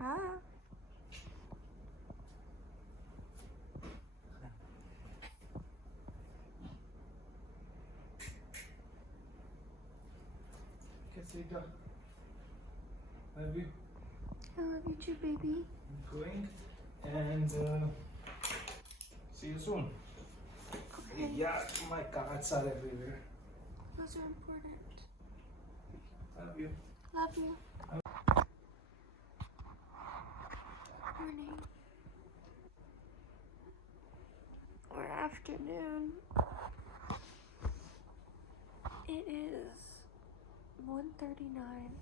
Hi. Sita, love you. I love you too, baby. I'm going and see you soon. Okay. Yeah, my cards are everywhere. Those are important. Love you. Love you. Morning. Or afternoon. It is 1:39.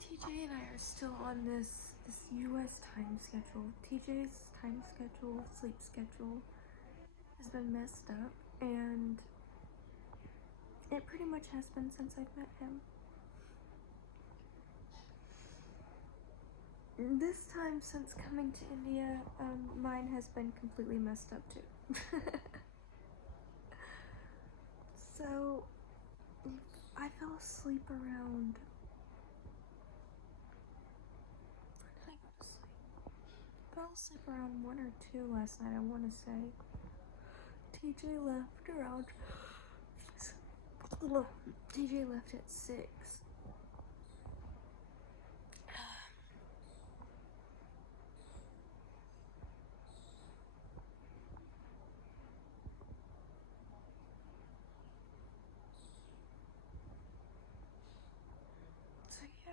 TJ and I are still on this US time schedule. TJ's time schedule, sleep schedule has been messed up, and it pretty much has been since I've met him. This time since coming to India, mine has been completely messed up too. So, I fell asleep around... When did I go to sleep? I fell asleep around 1 or 2 last night, I want to say. TJ left around... TJ left at 6. So yeah,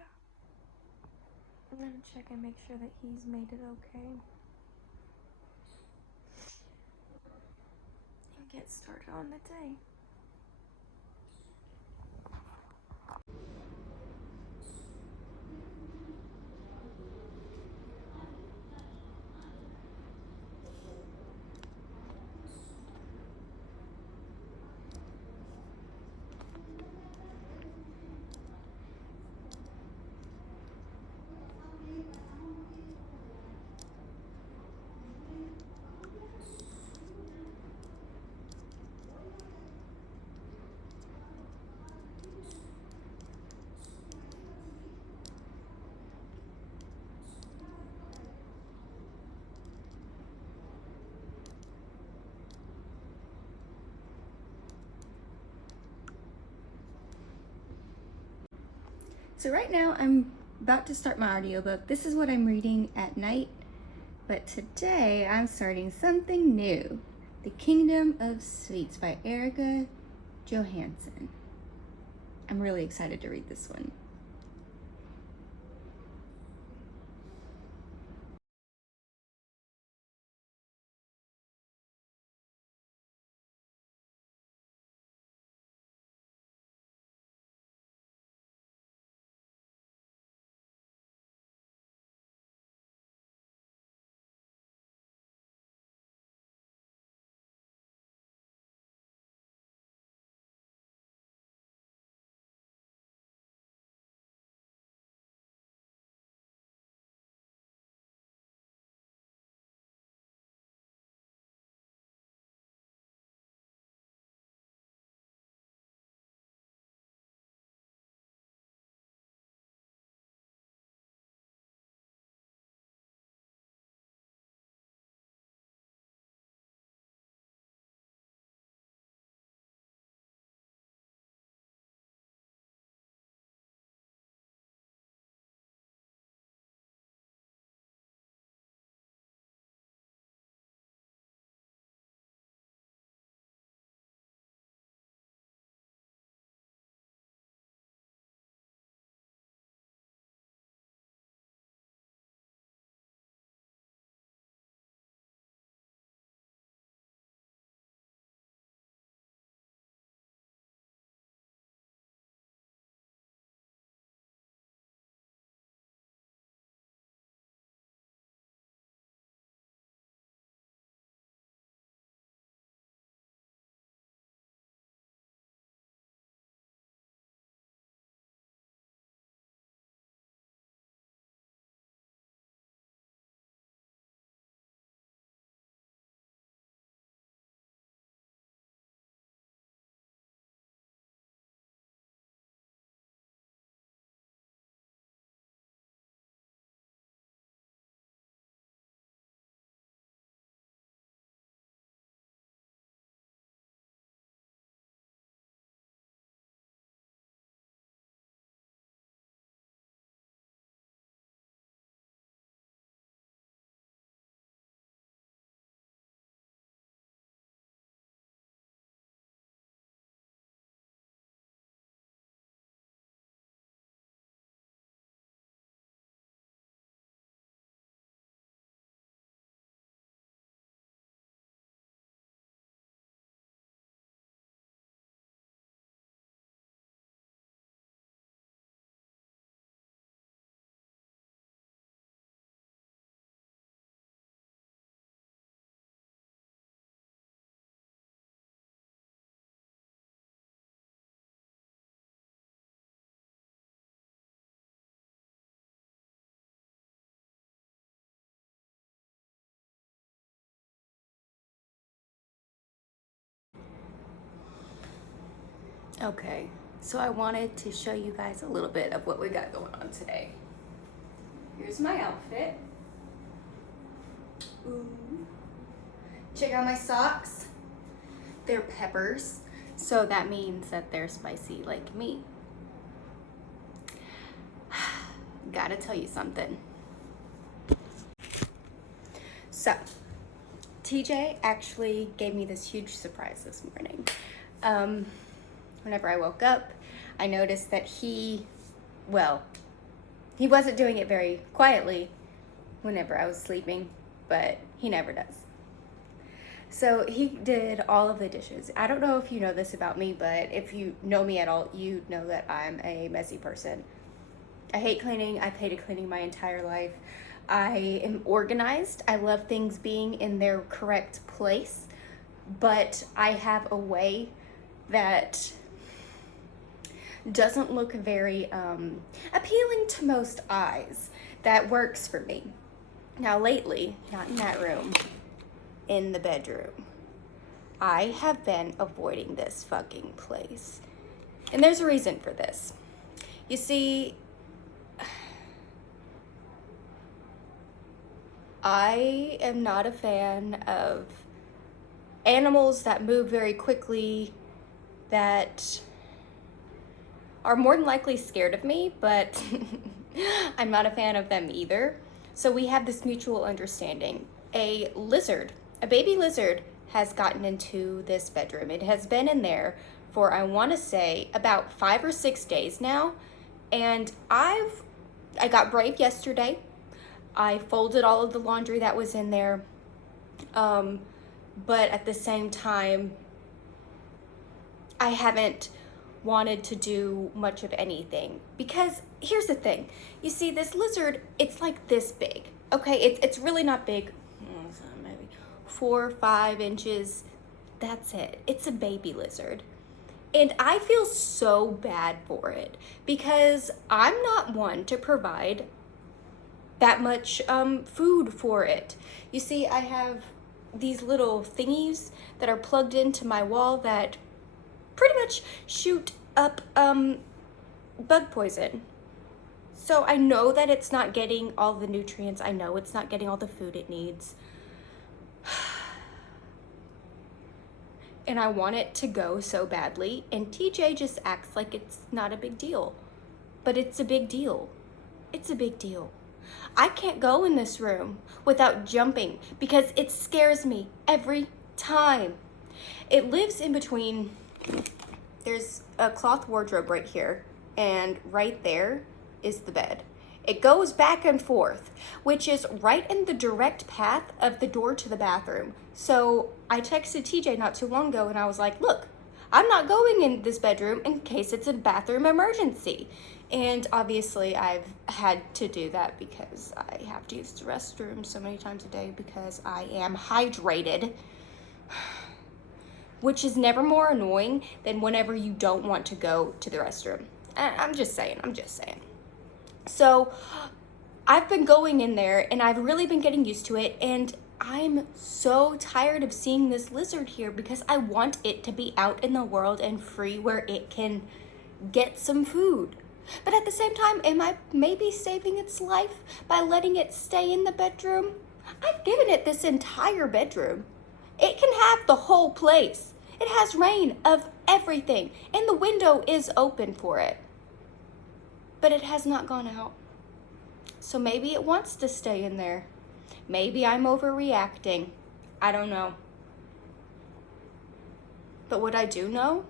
I'm gonna check and make sure that he's made it okay. And get started on the day. So right now I'm about to start my audiobook. This is what I'm reading at night, but today I'm starting something new. The Kingdom of Sweets by Erica Johansson. I'm really excited to read this one. Okay, so I wanted to show you guys a little bit of what we got going on today. Here's my outfit. Ooh. Check out my socks. They're peppers, so that means that they're spicy like me. Gotta tell you something. So, TJ actually gave me this huge surprise this morning. Whenever I woke up, I noticed that he wasn't doing it very quietly whenever I was sleeping, but he never does. So he did all of the dishes. I don't know if you know this about me, but if you know me at all, you know that I'm a messy person. I hate cleaning. I've hated cleaning my entire life. I am organized. I love things being in their correct place, but I have a way that doesn't look very appealing to most eyes. That works for me. Now lately, not in that room, in the bedroom, I have been avoiding this fucking place. And there's a reason for this. You see, I am not a fan of animals that move very quickly, that are more than likely scared of me, but I'm not a fan of them either. So we have this mutual understanding. A baby lizard has gotten into this bedroom. It has been in there for, I want to say, about 5 or 6 days now. And I got brave yesterday. I folded all of the laundry that was in there. But at the same time, I haven't wanted to do much of anything, because here's the thing. You see, this lizard, it's like this big. Okay, it's really not big. Maybe 4 or 5 inches. That's it. It's a baby lizard. And I feel so bad for it, because I'm not one to provide that much food for it. You see, I have these little thingies that are plugged into my wall that pretty much shoot up bug poison. So I know that it's not getting all the nutrients. I know it's not getting all the food it needs. And I want it to go so badly. And TJ just acts like it's not a big deal. But it's a big deal. It's a big deal. I can't go in this room without jumping, because it scares me every time. It lives in between. There's a cloth wardrobe right here, and right there is the bed. It goes back and forth, which is right in the direct path of the door to the bathroom. So I texted TJ not too long ago, and I was like, look, I'm not going in this bedroom in case it's a bathroom emergency. And obviously I've had to do that because I have to use the restroom so many times a day because I am hydrated, which is never more annoying than whenever you don't want to go to the restroom. I'm just saying. So I've been going in there, and I've really been getting used to it, and I'm so tired of seeing this lizard here because I want it to be out in the world and free where it can get some food. But at the same time, am I maybe saving its life by letting it stay in the bedroom? I've given it this entire bedroom. It can have the whole place. It has reign of everything, and the window is open for it. But it has not gone out. So maybe it wants to stay in there. Maybe I'm overreacting. I don't know. But what I do know,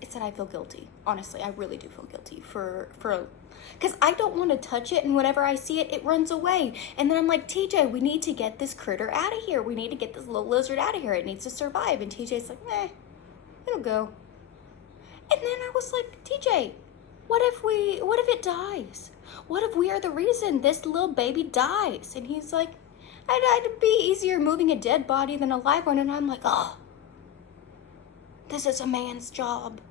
it's that I feel guilty. Honestly, I really do feel guilty because I don't want to touch it, and whenever I see it, it runs away. And then I'm like, TJ, we need to get this critter out of here. We need to get this little lizard out of here. It needs to survive. And TJ's like, it'll go. And then I was like, TJ, what if it dies? What if we are the reason this little baby dies? And he's like, it'd be easier moving a dead body than a live one. And I'm like, oh, this is a man's job.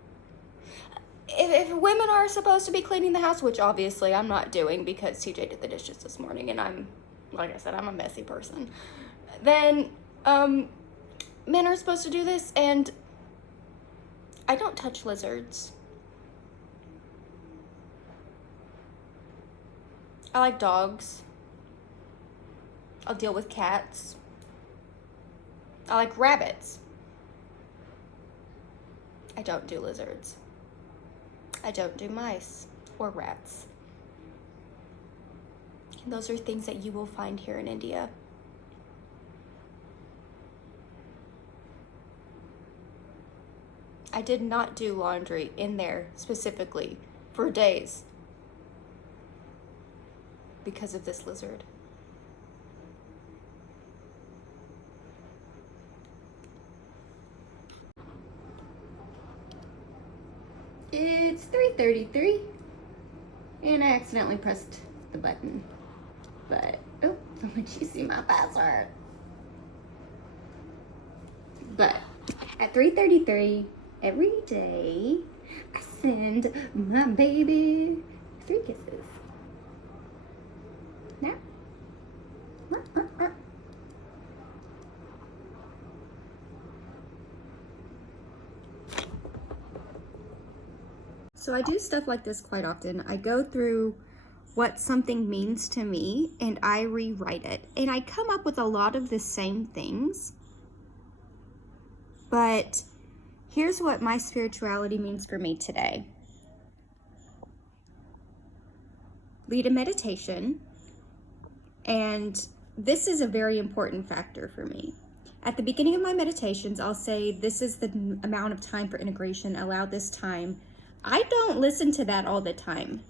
If women are supposed to be cleaning the house, which obviously I'm not doing because TJ did the dishes this morning, and I'm, like I said, I'm a messy person, then men are supposed to do this, and I don't touch lizards. I like dogs. I'll deal with cats. I like rabbits. I don't do lizards. I don't do mice or rats. And those are things that you will find here in India. I did not do laundry in there specifically for days because of this lizard. It's 3:33 and I accidentally pressed the button. But, oh, don't let you see my password. But at 3:33 every day, I send my baby 3 kisses. Now. So I do stuff like this quite often. I go through what something means to me and I rewrite it. And I come up with a lot of the same things. But here's what my spirituality means for me today. Lead a meditation. And this is a very important factor for me. At the beginning of my meditations, I'll say, this is the amount of time for integration, allow this time. I don't listen to that all the time.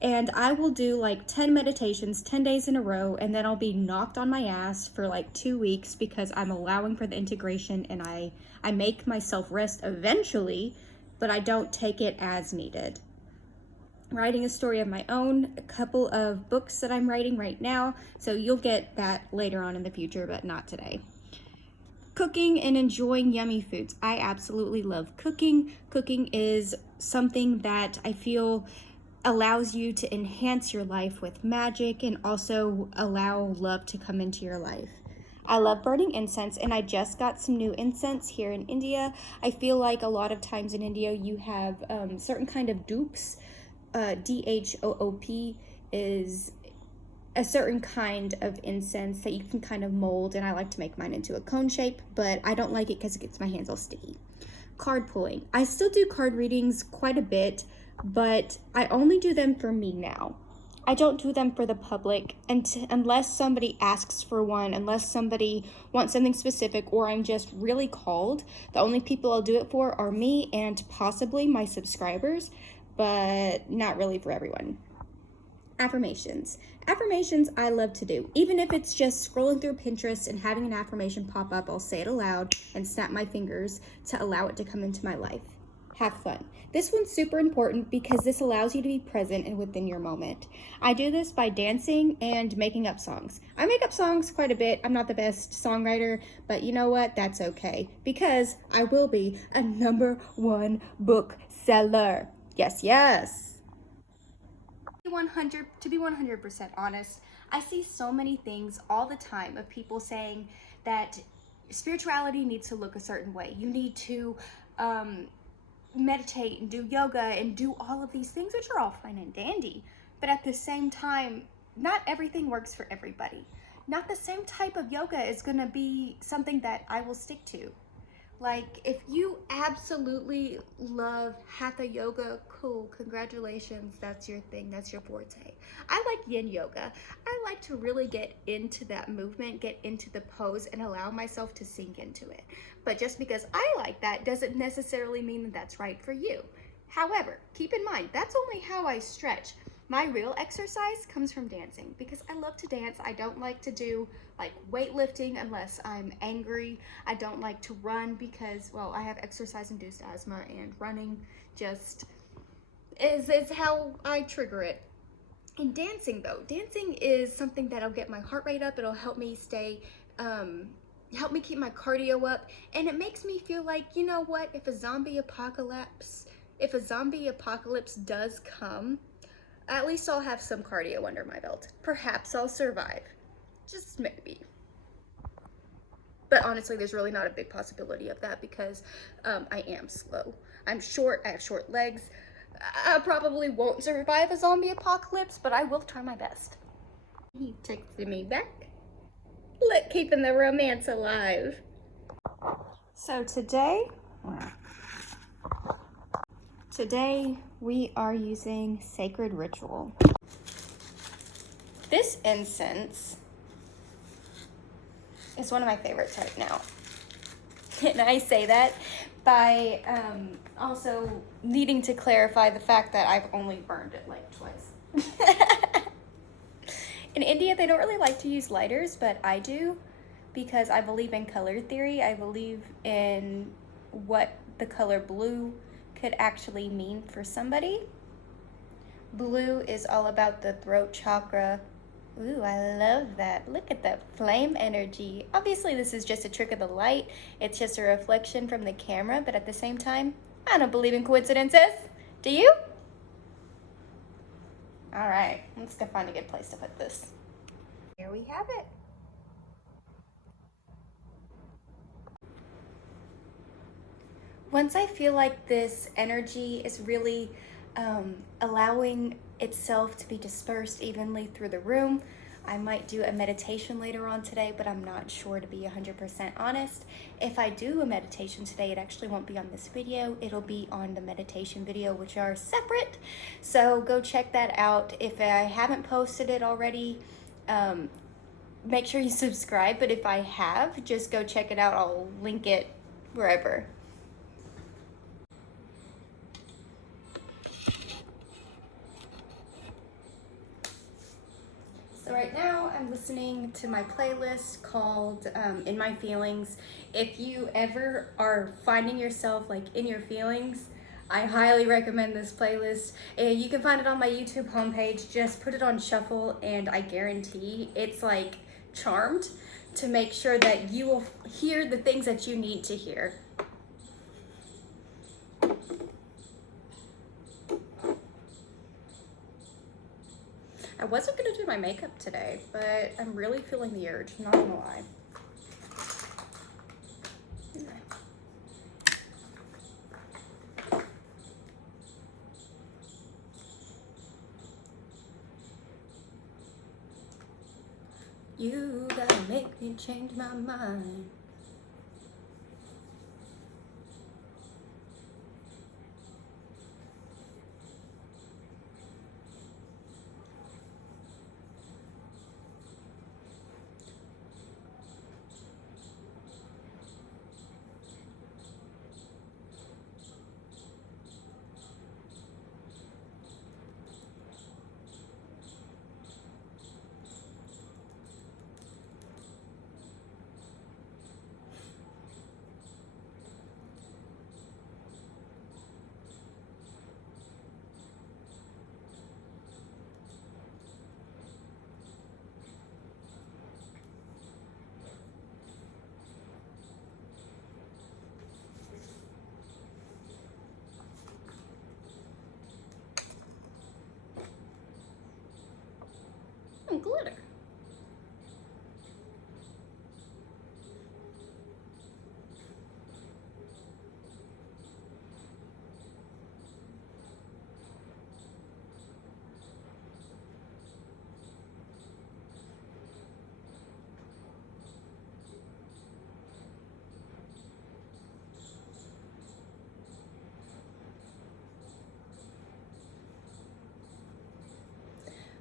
And I will do like 10 meditations, 10 days in a row, and then I'll be knocked on my ass for like 2 weeks because I'm allowing for the integration and I make myself rest eventually, but I don't take it as needed. Writing a story of my own, a couple of books that I'm writing right now, so you'll get that later on in the future, but not today. Cooking and enjoying yummy foods. I absolutely love cooking. Cooking is something that I feel allows you to enhance your life with magic and also allow love to come into your life. I love burning incense, and I just got some new incense here in India. I feel like a lot of times in India you have certain kind of dupes. DHOOP is a certain kind of incense that you can kind of mold, and I like to make mine into a cone shape, but I don't like it because it gets my hands all sticky. Card pulling. I still do card readings quite a bit, but I only do them for me now. I don't do them for the public unless somebody asks for one, unless somebody wants something specific, or I'm just really called. The only people I'll do it for are me and possibly my subscribers, but not really for everyone. Affirmations. Affirmations I love to do. Even if it's just scrolling through Pinterest and having an affirmation pop up, I'll say it aloud and snap my fingers to allow it to come into my life. Have fun. This one's super important because this allows you to be present and within your moment. I do this by dancing and making up songs. I make up songs quite a bit. I'm not the best songwriter, but you know what? That's okay because I will be a #1 book seller. Yes, yes. To be 100% honest, I see so many things all the time of people saying that spirituality needs to look a certain way. You need to meditate and do yoga and do all of these things, which are all fine and dandy. But at the same time, not everything works for everybody. Not the same type of yoga is going to be something that I will stick to. Like, if you absolutely love Hatha yoga, cool, congratulations, that's your thing, that's your forte. I like yin yoga. I like to really get into that movement, get into the pose, and allow myself to sink into it. But just because I like that doesn't necessarily mean that that's right for you. However, keep in mind, that's only how I stretch. My real exercise comes from dancing because I love to dance. I don't like to do like weightlifting unless I'm angry. I don't like to run because, well, I have exercise-induced asthma and running just is how I trigger it. And dancing though, dancing is something that'll get my heart rate up. It'll help me stay, help me keep my cardio up. And it makes me feel like, you know what, if a zombie apocalypse does come, at least I'll have some cardio under my belt. Perhaps I'll survive. Just maybe. But honestly, there's really not a big possibility of that because I am slow. I'm short, I have short legs. I probably won't survive a zombie apocalypse, but I will try my best. He texted me back. Look, keeping the romance alive. So today we are using Sacred Ritual. This incense is one of my favorites right now. And I say that by also needing to clarify the fact that I've only burned it like twice. In India, they don't really like to use lighters, but I do because I believe in color theory. I believe in what the color blue could actually mean for somebody. Blue is all about the throat chakra. Ooh, I love that. Look at that flame energy. Obviously, this is just a trick of the light. It's just a reflection from the camera, but at the same time, I don't believe in coincidences. Do you? All right, let's go find a good place to put this. Here we have it. Once I feel like this energy is really allowing itself to be dispersed evenly through the room, I might do a meditation later on today, but I'm not sure, to be 100% honest. If I do a meditation today, it actually won't be on this video. It'll be on the meditation video, which are separate. So go check that out. If I haven't posted it already, make sure you subscribe. But if I have, just go check it out. I'll link it wherever. So right now I'm listening to my playlist called In My Feelings. If you ever are finding yourself like in your feelings, I highly recommend this playlist. And you can find it on my YouTube homepage. Just put it on shuffle and I guarantee it's like charmed to make sure that you will hear the things that you need to hear. I wasn't gonna do my makeup today, but I'm really feeling the urge, not gonna lie. You gotta make me change my mind. Glitter.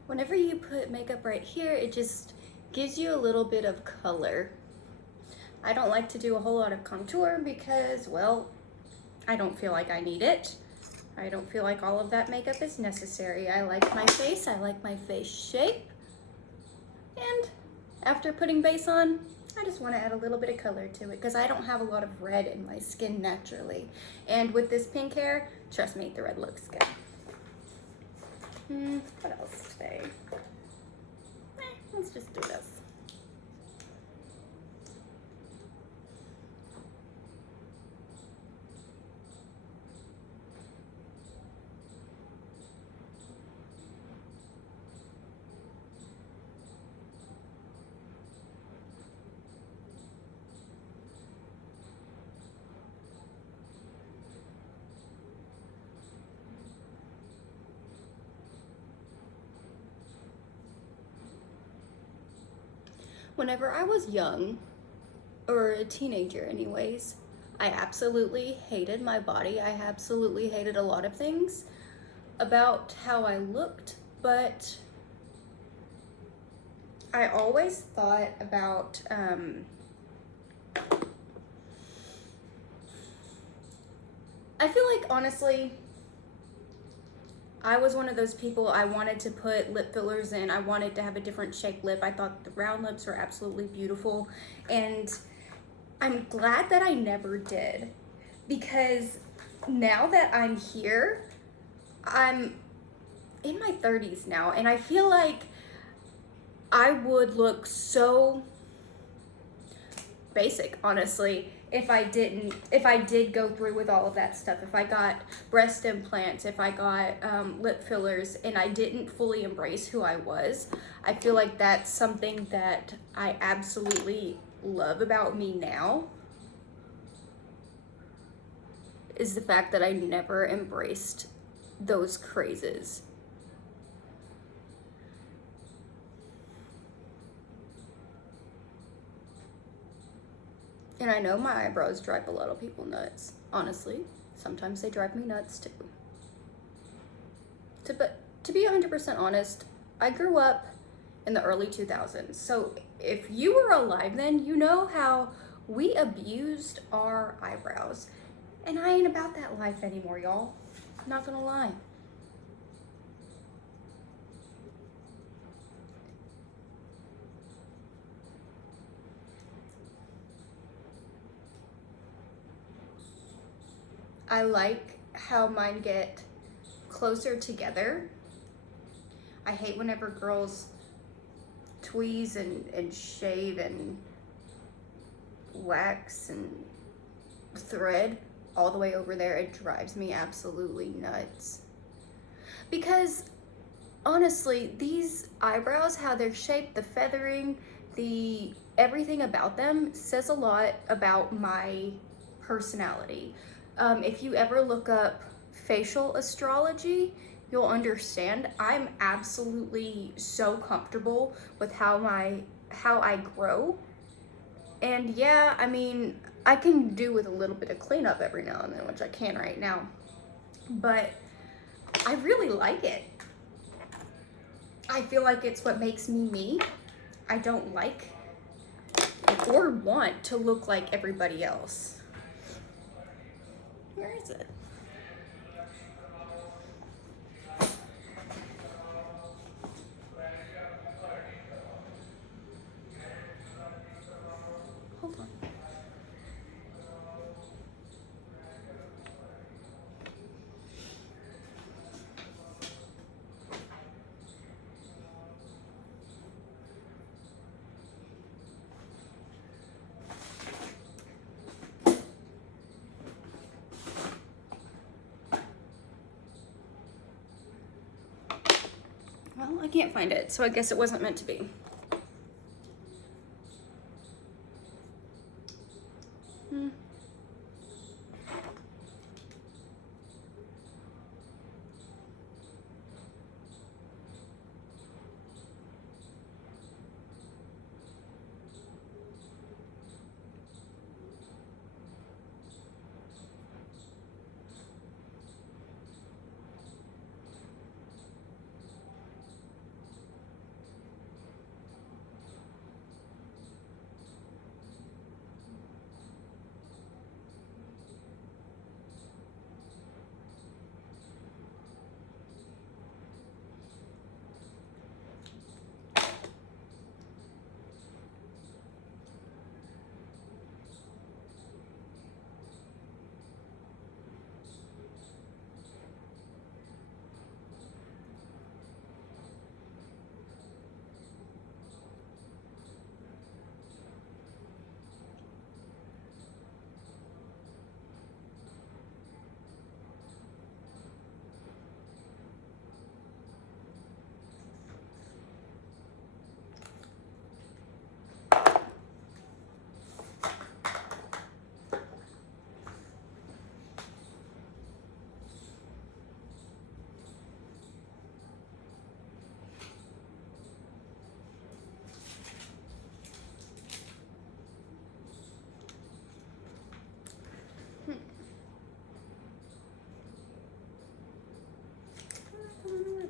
Whenever you put makeup right here, it just gives you a little bit of color. I don't like to do a whole lot of contour because, well, I don't feel like I need it. I don't feel like all of that makeup is necessary. I like my face, I like my face shape. And after putting base on, I just want to add a little bit of color to it because I don't have a lot of red in my skin naturally. And with this pink hair, trust me, the red looks good. What else today? Let's just do this. Whenever I was young, or a teenager anyways, I absolutely hated my body. I absolutely hated a lot of things about how I looked, but I always thought about I feel like, honestly, I was one of those people. I wanted to put lip fillers in. I wanted to have a different shaped lip. I thought the round lips were absolutely beautiful, and I'm glad that I never did, because now that I'm here, I'm in my 30s now, and I feel like I would look so basic, honestly, if I did go through with all of that stuff. If I got breast implants, if I got lip fillers, and I didn't fully embrace who I was, I feel like that's something that I absolutely love about me now, is the fact that I never embraced those crazes. And I know my eyebrows drive a lot of people nuts. Honestly, sometimes they drive me nuts too. But to be 100% honest, I grew up in the early 2000s. So if you were alive then, you know how we abused our eyebrows. And I ain't about that life anymore, y'all. Not gonna lie. I like how mine get closer together. I hate whenever girls tweeze and shave and wax and thread all the way over there. It drives me absolutely nuts. Because honestly, these eyebrows, how they're shaped, the feathering, the everything about them says a lot about my personality. If you ever look up facial astrology, you'll understand I'm absolutely so comfortable with how I grow. And yeah, I mean, I can do with a little bit of cleanup every now and then, which I can right now. But I really like it. I feel like it's what makes me me. I don't like or want to look like everybody else. Where is it? Hold on. Well, I can't find it, so I guess it wasn't meant to be.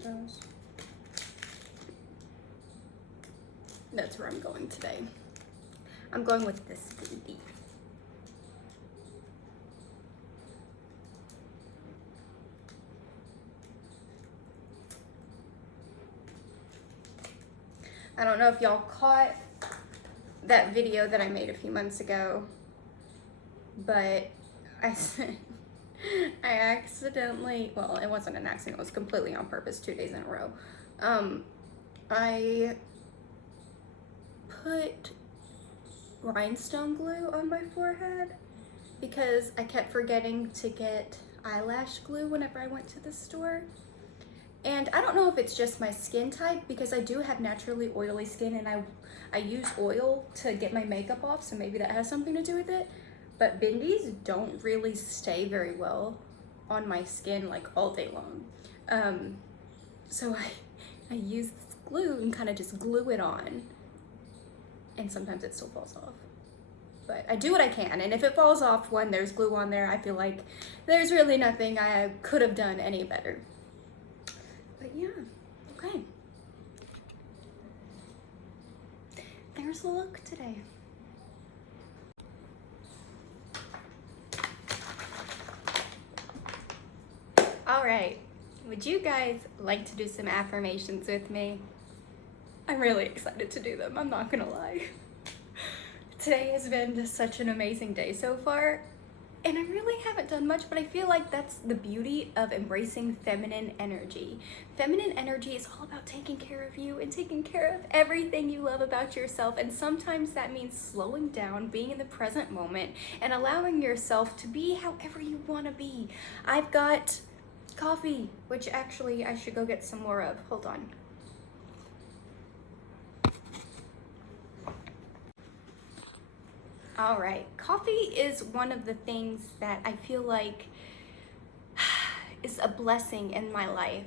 those. That's where I'm going today. I'm going with this beef. I don't know if y'all caught that video that I made a few months ago, but I accidentally, well, it wasn't an accident, it was completely on purpose 2 days in a row. I put rhinestone glue on my forehead because I kept forgetting to get eyelash glue whenever I went to the store. And I don't know if it's just my skin type, because I do have naturally oily skin and I use oil to get my makeup off, so maybe that has something to do with it. But bendies don't really stay very well on my skin like all day long. So I use this glue and kind of just glue it on. And sometimes it still falls off. But I do what I can, and if it falls off when there's glue on there, I feel like there's really nothing I could have done any better. But yeah, okay. There's the look today. All right, would you guys like to do some affirmations with me? I'm really excited to do them, I'm not gonna lie. Today has been such an amazing day so far, and I really haven't done much, but I feel like that's the beauty of embracing feminine energy. Feminine energy is all about taking care of you and taking care of everything you love about yourself, and sometimes that means slowing down, being in the present moment, and allowing yourself to be however you want to be. I've got coffee, which actually I should go get some more of. Hold on. All right, coffee is one of the things that I feel like is a blessing in my life.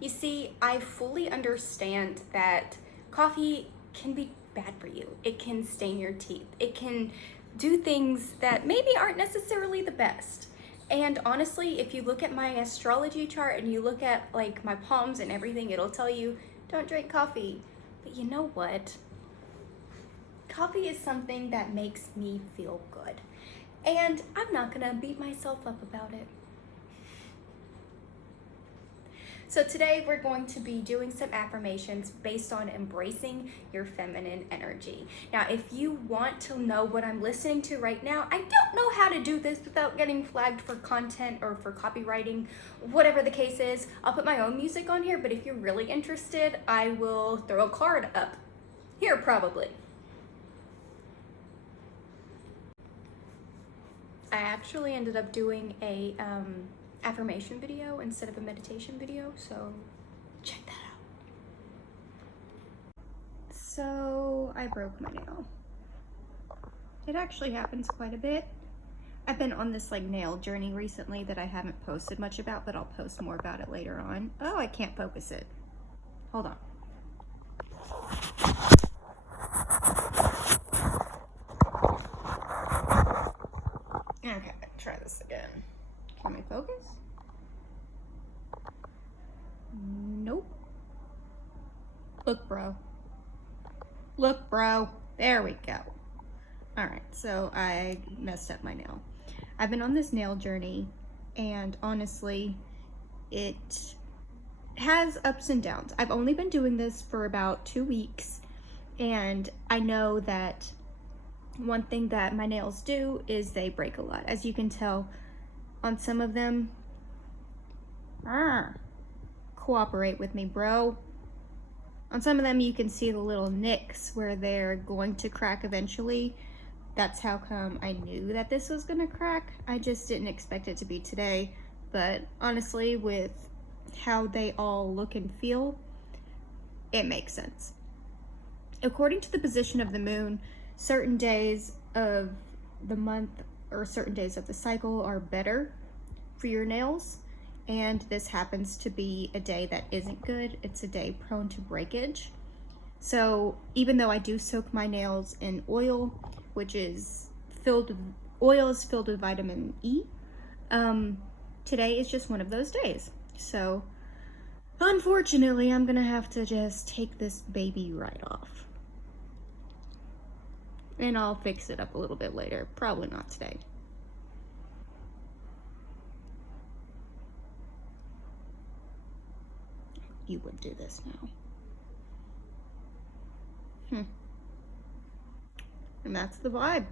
You see, I fully understand that coffee can be bad for you. It can stain your teeth. It can do things that maybe aren't necessarily the best. And honestly, if you look at my astrology chart and you look at like my palms and everything, it'll tell you, don't drink coffee. But you know what? Coffee is something that makes me feel good, and I'm not gonna beat myself up about it. So today we're going to be doing some affirmations based on embracing your feminine energy. Now, if you want to know what I'm listening to right now, I don't know how to do this without getting flagged for content or for copywriting, whatever the case is. I'll put my own music on here, but if you're really interested, I will throw a card up here probably. I actually ended up doing a affirmation video instead of a meditation video, so check that out. So I broke my nail. It actually happens quite a bit. I've been on this like nail journey recently that I haven't posted much about, but I'll post more about it later on. Oh, I can't focus it. Hold on. Okay, try this again. Can we focus? Nope. Look, bro. Look, bro. There we go. All right, so I messed up my nail. I've been on this nail journey, and honestly, it has ups and downs. I've only been doing this for about 2 weeks, and I know that one thing that my nails do is they break a lot. As you can tell on some of them, cooperate with me, bro. On some of them you can see the little nicks where they're going to crack eventually. That's how come I knew that this was gonna crack. I just didn't expect it to be today, but honestly, with how they all look and feel, it makes sense. According to the position of the moon, certain days of the month or certain days of the cycle are better for your nails, and this happens to be a day that isn't good. It's a day prone to breakage. So even though I do soak my nails in oil, which is filled with vitamin E, today is just one of those days. So Unfortunately, I'm gonna have to just take this baby right off. And I'll fix it up a little bit later. Probably not today. You would do this now. And that's the vibe.